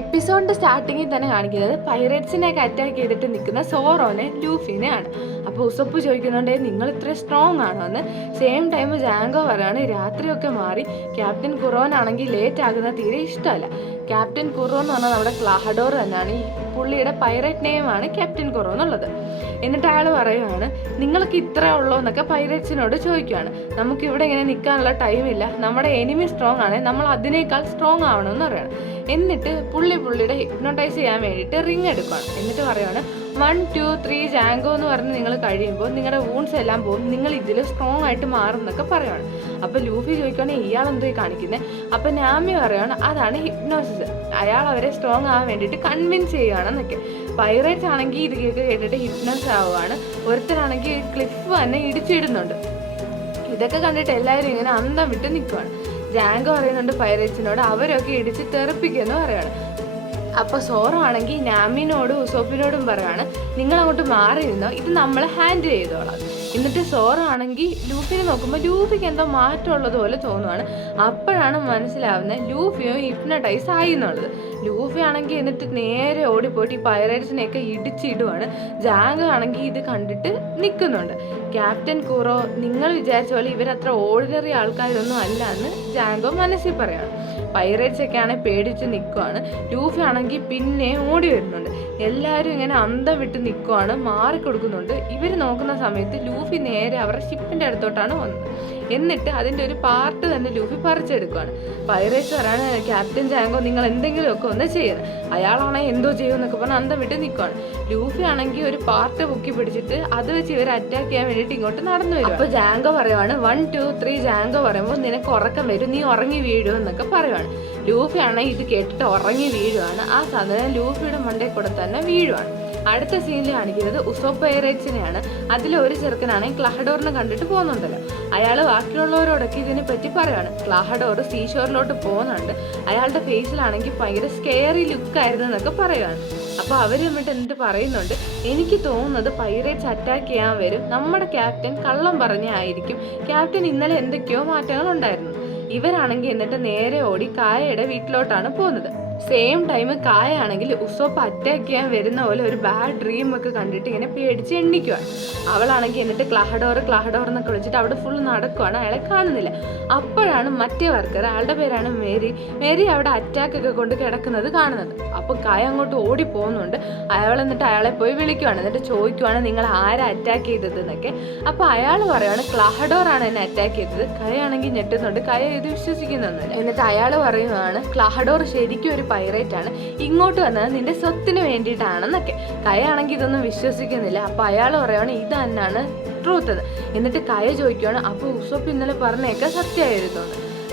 എപ്പിസോഡിന്റെ സ്റ്റാർട്ടിങ്ങിൽ തന്നെ കാണിക്കുന്നത് പൈറേറ്റ്സിനെയൊക്കെ അറ്റാക്ക് ചെയ്തിട്ട് നിൽക്കുന്ന സോറോനെ ലൂഫിനെയാണ്. അപ്പോൾ ഉസപ്പ് ചോദിക്കുന്നുണ്ട്, നിങ്ങൾ ഇത്ര സ്ട്രോങ് ആണോ എന്ന്. സെയിം ടൈം ജാങ്കോ പറയാണ്, രാത്രിയൊക്കെ മാറി ക്യാപ്റ്റൻ കുറോനാണെങ്കിൽ ലേറ്റ് ആകുന്ന തീരെ ഇഷ്ടമല്ല. ക്യാപ്റ്റൻ കുറോ എന്ന് പറഞ്ഞാൽ നമ്മുടെ ക്ലാഹഡോർ തന്നെയാണ്. ഈ പുള്ളിയുടെ പൈറേറ്റ് നെയിമാണ് ക്യാപ്റ്റൻ കുറോ എന്നുള്ളത്. എന്നിട്ട് അയാൾ പറയുകയാണ്, നിങ്ങൾക്ക് ഇത്രേ ഉള്ളൂ എന്നൊക്കെ പൈറേറ്റ്സിനോട് ചോദിക്കുകയാണ്. നമുക്കിവിടെ ഇങ്ങനെ നിൽക്കാനുള്ള ടൈമില്ല, നമ്മുടെ എനിമി സ്ട്രോങ് ആണ്, നമ്മൾ അതിനേക്കാൾ സ്ട്രോങ് ആവണമെന്ന് പറയുകയാണ്. എന്നിട്ട് പുള്ളിയുടെ ഹിപ്നോട്ടൈസ് ചെയ്യാൻ വേണ്ടിയിട്ട് റിങ് എടുക്കുകയാണ്. എന്നിട്ട് പറയുകയാണ്, 1 2 3 ജാങ്കോ എന്ന് പറഞ്ഞ് നിങ്ങൾ കഴിയുമ്പോൾ നിങ്ങളുടെ വൂൺസ് എല്ലാം പോകും, നിങ്ങൾ ഇതിൽ സ്ട്രോങ് ആയിട്ട് മാറും എന്നൊക്കെ പറയുകയാണ്. അപ്പോൾ ലൂഫി ചോദിക്കുകയാണെങ്കിൽ ഇയാൾ എന്തോ കാണിക്കുന്നത്. അപ്പോൾ നാമി പറയുകയാണ്, അതാണ് ഹിപ്നോസിസ്, അയാൾ അവരെ സ്ട്രോങ് ആവാൻ വേണ്ടിയിട്ട് കൺവിൻസ് ചെയ്യുകയാണെന്നൊക്കെ. പൈറേറ്റ്സ് ആണെങ്കിൽ ഇത് കേട്ടിട്ട് ഹിപ്നോസ് ആവുകയാണ്. ഒരുത്തരാണെങ്കിൽ ക്ലിഫ് തന്നെ ഇടിച്ചിടുന്നുണ്ട്. ഇതൊക്കെ കണ്ടിട്ട് എല്ലാവരും ഇങ്ങനെ അന്തം വിട്ട് നിൽക്കുകയാണ്. ജാങ്കോ പറയുന്നുണ്ട് പൈറേറ്റ്സിനോട് അവരൊക്കെ ഇടിച്ച് തെറിപ്പിക്കുമെന്ന് പറയാണ്. അപ്പോൾ സോറോ ആണെങ്കിൽ നാമിനോടും ഉസോപ്പിനോടും പറയാണ്, നിങ്ങൾ അങ്ങോട്ട് മാറി നിന്നോ, ഇത് നമ്മൾ ഹാൻഡിൽ ചെയ്തോളാം. എന്നിട്ട് സോറോ ആണെങ്കിൽ ലൂഫിനെ നോക്കുമ്പോൾ ലൂഫിക്ക് എന്തോ മാറ്റമുള്ളതുപോലെ തോന്നുവാണ്. അപ്പോഴാണ് മനസ്സിലാവുന്നത് ലൂഫിയോ ഹിപ്നട്ടൈസ് ആയി എന്നുള്ളത്. ലൂഫി ആണെങ്കിൽ എന്നിട്ട് നേരെ ഓടിപ്പോയിട്ട് ഈ പൈറേറ്റ്സിനെയൊക്കെ ഇടിച്ചിടുവാണ്. ജാങ്കോ ആണെങ്കിൽ ഇത് കണ്ടിട്ട് നിൽക്കുന്നുണ്ട്. ക്യാപ്റ്റൻ കുറോ, നിങ്ങൾ വിചാരിച്ച പോലെ ഇവരത്ര ഓർഡിനറി ആൾക്കാരൊന്നും അല്ല എന്ന് ജാങ്കോ മനസ്സിൽ പറയാണ്. പൈറേറ്റ്സ് ഒക്കെ ആണെങ്കിൽ പേടിച്ച് നിൽക്കുവാണ്. ലൂഫി ആണെങ്കിൽ പിന്നെ ഓടി വരുന്നുണ്ട്. എല്ലാവരും ഇങ്ങനെ അന്തം വിട്ട് നിൽക്കുവാണ്, മാറിക്കൊടുക്കുന്നുണ്ട്. ഇവർ നോക്കുന്ന സമയത്ത് ലൂഫി നേരെ അവരുടെ ഷിപ്പിൻ്റെ അടുത്തോട്ടാണ് വന്നത്. എന്നിട്ട് അതിൻ്റെ ഒരു പാർട്ട് തന്നെ ലൂഫി പറിച്ചെടുക്കുകയാണ്. പൈറേറ്റ്സ് പറയാണ്, ക്യാപ്റ്റൻ ജാങ്കോ നിങ്ങൾ എന്തെങ്കിലുമൊക്കെ ഒന്ന് ചെയ്യുന്നത്, അയാളാണെങ്കിൽ എന്തോ ചെയ്യുമെന്നൊക്കെ പറഞ്ഞ് അന്തം വിട്ട് നിൽക്കുകയാണ്. ലൂഫി ആണെങ്കിൽ ഒരു പാർട്ട് പൊക്കി പിടിച്ചിട്ട് അത് വെച്ച് ഇവർ അറ്റാക്ക് ചെയ്യാൻ വേണ്ടിയിട്ട് ഇങ്ങോട്ട് നടന്നു വരും. അപ്പോൾ ജാങ്കോ പറയുവാണ്, 1 2 3 ജാങ്കോ പറയുമ്പോൾ നിനക്ക് ഉറക്കം വരും, നീ ഉറങ്ങി വീഴും എന്നൊക്കെ പറയുവാണ്. ലൂഫി ആണെങ്കിൽ ഇത് കേട്ടിട്ട് ഉറങ്ങി വീഴുവാണ്. ആ സാധനം ലൂഫിയുടെ മണ്ടയിൽ കൂടെ തന്നെ വീഴുവാണ്. അടുത്ത സീനിൽ കാണിക്കുന്നത് ഉസോപ്പ് പൈറേറ്റ്സിനെയാണ്. അതിലൊരു ചെറുക്കനാണെങ്കിൽ ക്ലാഹഡോറിനെ കണ്ടിട്ട് പോകുന്നുണ്ടല്ലോ. അയാൾ ബാക്കിയുള്ളവരോടൊക്കെ ഇതിനെ പറ്റി പറയുകയാണ്. ക്ലാഹഡോർ സീഷോറിലോട്ട് പോകുന്നുണ്ട്. അയാളുടെ ഫേസിലാണെങ്കിൽ ഭയങ്കര സ്കെയറി ലുക്കായിരുന്നു എന്നൊക്കെ പറയുകയാണ്. അപ്പോൾ അവർ എന്നിട്ട് പറയുന്നുണ്ട്, എനിക്ക് തോന്നുന്നത് പൈറേറ്റ്സ് അറ്റാക്ക് ചെയ്യാൻ വരും, നമ്മുടെ ക്യാപ്റ്റൻ കള്ളം പറഞ്ഞായിരിക്കും, ക്യാപ്റ്റൻ ഇന്നലെ എന്തൊക്കെയോ മാറ്റങ്ങൾ ഉണ്ടായിരുന്നു. ഇവരാണെങ്കിൽ എന്നിട്ട് നേരെ ഓടി കായയുടെ വീട്ടിലോട്ടാണ് പോകുന്നത്. സെയിം ടൈം കായ ആണെങ്കിൽ ഉസോപ്പ് അറ്റാക്ക് ചെയ്യാൻ വരുന്ന പോലെ ഒരു ബാഡ് ഡ്രീം ഒക്കെ കണ്ടിട്ട് ഇങ്ങനെ പേടിച്ച് എണ്ണിക്കുവാണ്. അവളാണെങ്കിൽ എന്നിട്ട് ക്ലാഹഡോർ എന്നൊക്കെ വിളിച്ചിട്ട് അവിടെ ഫുൾ നടക്കുവാണ്, അയാളെ കാണുന്നില്ല. അപ്പോഴാണ് മറ്റേ വർക്കർ, അയാളുടെ പേരാണ് മേരി അവിടെ അറ്റാക്ക് ഒക്കെ കൊണ്ട് കിടക്കുന്നത് കാണുന്നത്. അപ്പോൾ കായ അങ്ങോട്ട് ഓടി പോകുന്നുണ്ട്. അയാൾ എന്നിട്ട് അയാളെ പോയി വിളിക്കുവാണ്. എന്നിട്ട് ചോദിക്കുവാണ്, നിങ്ങൾ ആരാ അറ്റാക്ക് ചെയ്തത് എന്നൊക്കെ. അപ്പോൾ അയാൾ പറയുവാണ്, ക്ലാഹഡോർ ആണ് എന്നെ അറ്റാക്ക് ചെയ്തത്. കയ ആണെങ്കിൽ ഞെട്ടുന്നുണ്ട്, കയ ഇത് വിശ്വസിക്കുന്നൊന്നുമില്ല. എന്നിട്ട് അയാൾ പറയുന്നതാണ്, ക്ലാഹഡോർ ശരിക്കും ഒരു പൈറേറ്റ് ആണ്, ഇങ്ങോട്ട് വന്നത് നിന്റെ സ്വത്തിന് വേണ്ടിയിട്ടാണെന്നൊക്കെ. കയ ആണെങ്കിൽ ഇതൊന്നും വിശ്വസിക്കുന്നില്ല. അപ്പോൾ അയാൾ പറയുവാണ്, ഇത് തന്നെയാണ് ട്രൂത്ത് എന്ന്. എന്നിട്ട് കയ ചോദിക്കുവാണ്, അപ്പോൾ ഉസോപ്പ് ഇന്നലെ പറഞ്ഞേക്കെ സത്യമായിരുന്നു.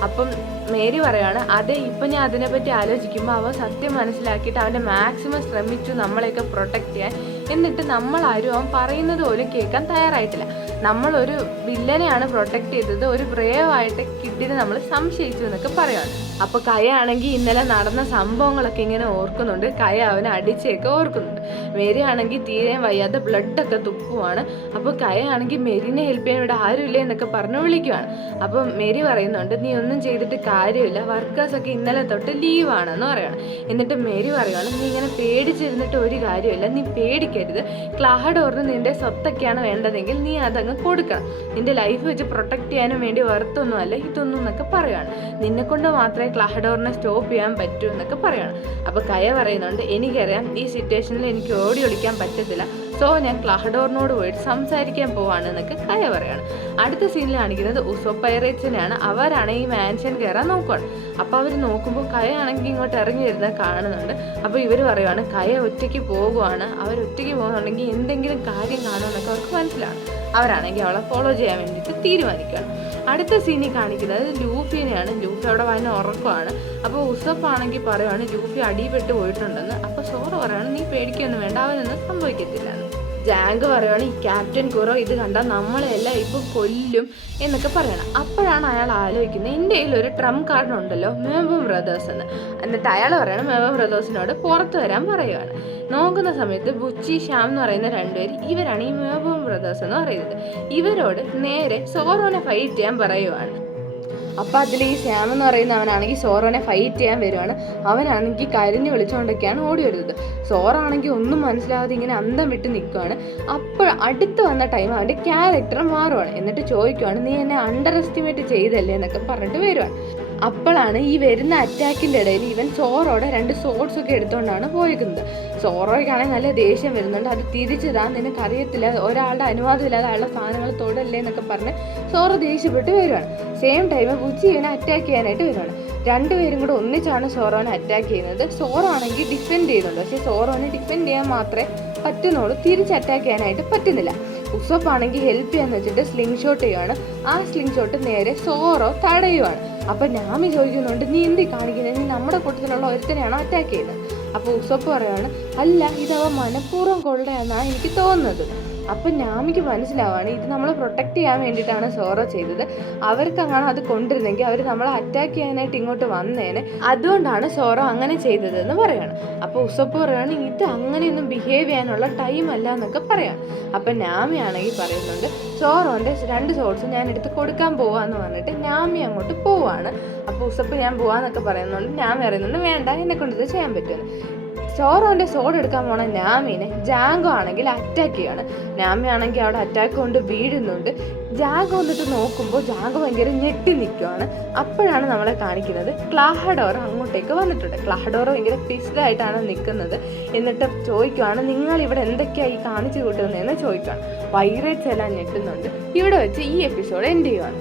അപ്പം മേരി പറയാണ്, അതെ, ഇപ്പം ഞാൻ അതിനെപ്പറ്റി ആലോചിക്കുമ്പോൾ അവൻ സത്യം മനസ്സിലാക്കിയിട്ട് അവൻ്റെ മാക്സിമം ശ്രമിച്ചു നമ്മളെയൊക്കെ പ്രൊട്ടക്റ്റ് ചെയ്യാൻ. എന്നിട്ട് നമ്മളാരും അവൻ പറയുന്നത് പോലും കേൾക്കാൻ തയ്യാറായിട്ടില്ല. നമ്മളൊരു വില്ലനെയാണ് പ്രൊട്ടക്റ്റ് ചെയ്തത്, ഒരു ബ്രേവായിട്ട് കിട്ടിയത് നമ്മൾ സംശയിച്ചു എന്നൊക്കെ പറയുകയാണ്. അപ്പോൾ കയ ആണെങ്കിൽ ഇന്നലെ നടന്ന സംഭവങ്ങളൊക്കെ ഇങ്ങനെ ഓർക്കുന്നുണ്ട്. കയ അവനെ അടിച്ചൊക്കെ ഓർക്കുന്നുണ്ട്. മേരി ആണെങ്കിൽ തീരെ വയ്യാതെ ബ്ലഡൊക്കെ തുപ്പുവാണ്. അപ്പോൾ കയ ആണെങ്കിൽ മേരിനെ ഹെൽപ്പ് ചെയ്യാൻ ഇവിടെ ആരുമില്ല എന്നൊക്കെ പറഞ്ഞ് വിളിക്കുവാണ്. അപ്പം മേരി പറയുന്നുണ്ട്, നീ ഒന്നും ചെയ്തിട്ട് കാര്യമില്ല, വർക്കേഴ്സൊക്കെ ഇന്നലെ തൊട്ട് ലീവാണെന്ന് പറയുകയാണ്. എന്നിട്ട് മേരി പറയുകയാണ്, നീ ഇങ്ങനെ പേടിച്ചിരുന്നിട്ട് ഒരു കാര്യമില്ല, നീ പേടിക്കരുത്, ക്ലാഹഡോറിന് നിന്റെ സ്വത്തൊക്കെയാണ് വേണ്ടതെങ്കിൽ നീ അതങ്ങ് കൊടുക്കണം, നിന്റെ ലൈഫ് വെച്ച് പ്രൊട്ടക്ട് ചെയ്യാനും വേണ്ടി വറുത്തൊന്നും അല്ല ഇതൊന്നും എന്നൊക്കെ പറയുകയാണ്. നിന്നെ കൊണ്ട് മാത്രമേ ക്ലാഹഡോറിനെ സ്റ്റോപ്പ് ചെയ്യാൻ പറ്റൂ എന്നൊക്കെ പറയുകയാണ്. അപ്പോൾ കയ പറയുന്നുണ്ട്, എനിക്കറിയാം ഈ സിറ്റുവേഷനിൽ എനിക്ക് ഓടി ഒളിക്കാൻ പറ്റത്തില്ല, സോ ഞാൻ ക്ലാഹഡോറിനോട് പോയിട്ട് സംസാരിക്കാൻ പോവാണ് എന്നൊക്കെ കയ പറയുകയാണ്. അടുത്ത സീനിൽ കാണിക്കുന്നത് ഉസോപ്പ് പൈറേറ്റ്സിനെയാണ്. അവരാണ് ഈ മാൻഷൻ കയറാൻ നോക്കുകയാണ്. അപ്പോൾ അവർ നോക്കുമ്പോൾ കയ ആണെങ്കിൽ ഇങ്ങോട്ട് ഇറങ്ങി വരുന്നത് കാണുന്നുണ്ട്. അപ്പോൾ ഇവർ പറയുവാണ്, കയ ഒറ്റയ്ക്ക് പോകുവാണ്, അവരൊറ്റയ്ക്ക് പോകുന്നുണ്ടെങ്കിൽ എന്തെങ്കിലും കാര്യം കാണുമെന്നൊക്കെ അവർക്ക് മനസ്സിലാണ്. അവരാണെങ്കിൽ അവളെ ഫോളോ ചെയ്യാൻ വേണ്ടിയിട്ട് തീരുമാനിക്കുകയാണ്. അടുത്ത സീനിൽ കാണിക്കുന്നത് ലൂഫിനെയാണ്. ലൂഫി അവിടെ വന്ന് ഉറക്കമാണ്. അപ്പോൾ ഉസപ്പ് ആണെങ്കിൽ പറയുവാണ്, ലൂഫി അടിപെട്ട് പോയിട്ടുണ്ടെന്ന്. അപ്പോൾ സോറോ പറയുകയാണ്, നീ പേടിക്കൊന്നും വേണ്ട, അവനൊന്നും സംഭവിക്കത്തില്ല എന്ന്. ജാങ്ക് പറയുവാണ്, ഈ ക്യാപ്റ്റൻ കുറോ ഇത് കണ്ടാൽ നമ്മളെല്ലാം ഇപ്പോൾ കൊല്ലും എന്നൊക്കെ പറയണം. അപ്പോഴാണ് അയാൾ ആലോചിക്കുന്നത്, എൻ്റെ കയ്യിൽ ഒരു ട്രംപ് കാർഡ് ഉണ്ടല്ലോ, മേബം ബ്രദേഴ്സ് എന്ന്. എന്നിട്ട് അയാൾ പറയണം മേബം ബ്രദേഴ്സിനോട് പുറത്ത് വരാൻ പറയുകയാണ്. നോക്കുന്ന സമയത്ത് ബുച്ചി ശ്യാം എന്ന് പറയുന്ന രണ്ടുപേര്, ഇവരാണ് ഈ മേബം ബ്രദേഴ്സ് എന്ന് പറയുന്നത്. ഇവരോട് നേരെ സോറോനെ ഫൈറ്റ് ചെയ്യാൻ പറയുവാണ്. അപ്പം അതിൽ ഈ സാം എന്ന് പറയുന്ന അവനാണെങ്കിൽ സോറോനെ ഫൈറ്റ് ചെയ്യാൻ വരുവാണ്. അവനാണെങ്കിൽ കരഞ്ഞു വിളിച്ചുകൊണ്ടൊക്കെയാണ് ഓടി വരുന്നത്. സോറാണെങ്കിൽ ഒന്നും മനസ്സിലാകാതെ ഇങ്ങനെ അന്തം വിട്ട് നിൽക്കുവാണ്. അപ്പോൾ അടുത്ത് വന്ന ടൈം അവൻ്റെ ക്യാരക്ടർ മാറുവാണ്. എന്നിട്ട് ചോദിക്കുവാണ്, നീ എന്നെ അണ്ടർ എസ്റ്റിമേറ്റ് ചെയ്തല്ലേ എന്നൊക്കെ പറഞ്ഞിട്ട് വരുവാണ്. അപ്പോഴാണ് ഈ വരുന്ന അറ്റാക്കിൻ്റെ ഇടയിൽ ഇവൻ സോറോടെ 2 സോഡ്സ് ഒക്കെ എടുത്തുകൊണ്ടാണ് പോയിരിക്കുന്നത്. സോറോയ്ക്കാണെങ്കിൽ നല്ല ദേഷ്യം വരുന്നുണ്ട്. അത് തിരിച്ചതാ, നിനക്കറിയത്തില്ല, ഒരാളുടെ അനുവാദം ഇല്ലാതെ അയാളുടെ സാധനങ്ങൾ തൊടല്ലേ എന്നൊക്കെ പറഞ്ഞ് സോറോ ദേഷ്യപ്പെട്ട് വരുവാണ്. സെയിം ടൈം ബുച്ചി ഇവനെ അറ്റാക്ക് ചെയ്യാനായിട്ട് വരുവാണ്. 2 പേരും കൂടെ ഒന്നിച്ചാണ് സോറോനെ അറ്റാക്ക് ചെയ്യുന്നത്. സോറോ ആണെങ്കിൽ ഡിഫെൻഡ് ചെയ്യുന്നുണ്ട്. പക്ഷേ സോറോനെ ഡിഫെൻഡ് ചെയ്യാൻ മാത്രമേ പറ്റുന്നുള്ളൂ, തിരിച്ച് അറ്റാക്ക് ചെയ്യാനായിട്ട് പറ്റുന്നില്ല. ഉസോപ്പ് ആണെങ്കിൽ ഹെൽപ്പ് ചെയ്യാന്ന് വെച്ചിട്ട് സ്ലിംഗ് ഷോട്ട് ചെയ്യുവാണ്. ആ സ്ലിംഗ് ഷോട്ട് നേരെ സോറോ തടയുവാണ്. അപ്പം നാമി ചോദിക്കുന്നുണ്ട്, നീ എന്തി കാണിക്കുന്നത്, നീ നമ്മുടെ കൂട്ടത്തിലുള്ള ഒരുത്തനെയാണോ അറ്റാക്ക് ചെയ്യുന്നത്? അപ്പോൾ ഉസോപ്പ് പറയുവാണ്, അല്ല, ഇതവ മനഃപൂർവ്വം കൊള്ളയാണെന്നാണ് എനിക്ക് തോന്നുന്നത്. അപ്പം നാമിക്ക് മനസ്സിലാവാണ് ഇത് നമ്മളെ പ്രൊട്ടക്റ്റ് ചെയ്യാൻ വേണ്ടിയിട്ടാണ് സോറോ ചെയ്തത്. അവർക്കങ്ങനെ അത് കൊണ്ടിരുന്നെങ്കിൽ അവർ നമ്മളെ അറ്റാക്ക് ചെയ്യാനായിട്ട് ഇങ്ങോട്ട് വന്നേനെ, അതുകൊണ്ടാണ് സോറോ അങ്ങനെ ചെയ്തതെന്ന് പറയുകയാണ്. അപ്പോൾ ഉസോപ്പ് പറയുകയാണ്, ഇത് അങ്ങനെയൊന്നും ബിഹേവ് ചെയ്യാനുള്ള ടൈം അല്ല എന്നൊക്കെ പറയാണ്. അപ്പം നാമി ആണെങ്കിൽ പറയുന്നുണ്ട്, സോറോൻ്റെ 2 സോഡ്സ് ഞാൻ എടുത്ത് കൊടുക്കാൻ പോവാന്ന് പറഞ്ഞിട്ട് നാമി അങ്ങോട്ട് പോവാണ്. അപ്പോൾ ഉസപ്പ് ഞാൻ പോവാന്നൊക്കെ പറയുന്നുണ്ട്. നാമി പറയുന്നുണ്ട്, വേണ്ട, എന്നെ കൊണ്ടിത് ചെയ്യാൻ പറ്റുമെന്ന്. സോറോൻ്റെ സോഡ് എടുക്കാൻ പോണ നാമിനെ ജാങ്കോ ആണെങ്കിൽ അറ്റാക്ക് ചെയ്യാണ്. നാമി ആണെങ്കിൽ അവിടെ അറ്റാക്ക് കൊണ്ട് വീഴുന്നുണ്ട്. ജാങ്കോ വന്നിട്ട് നോക്കുമ്പോൾ ജാങ്കോ ഭയങ്കര ഞെട്ടി നിൽക്കുവാണ്. അപ്പോഴാണ് നമ്മളെ കാണിക്കുന്നത് ക്ലാഹഡോറോ അങ്ങോട്ടേക്ക് വന്നിട്ടുണ്ട്. ക്ലാഹഡോറോ ഭയങ്കര പിസ്ഡായിട്ടാണ് നിൽക്കുന്നത്. എന്നിട്ട് ചോദിക്കുവാണ്, നിങ്ങൾ ഇവിടെ എന്തൊക്കെയാണ് ഈ കാണിച്ചു കൂട്ടുന്നതെന്ന് ചോദിക്കുകയാണ്. പൈറേറ്റ്സ് എല്ലാം ഞെട്ടുന്നുണ്ട്. ഇവിടെ വെച്ച് ഈ എപ്പിസോഡ് എൻഡ് ചെയ്യുവാണ്.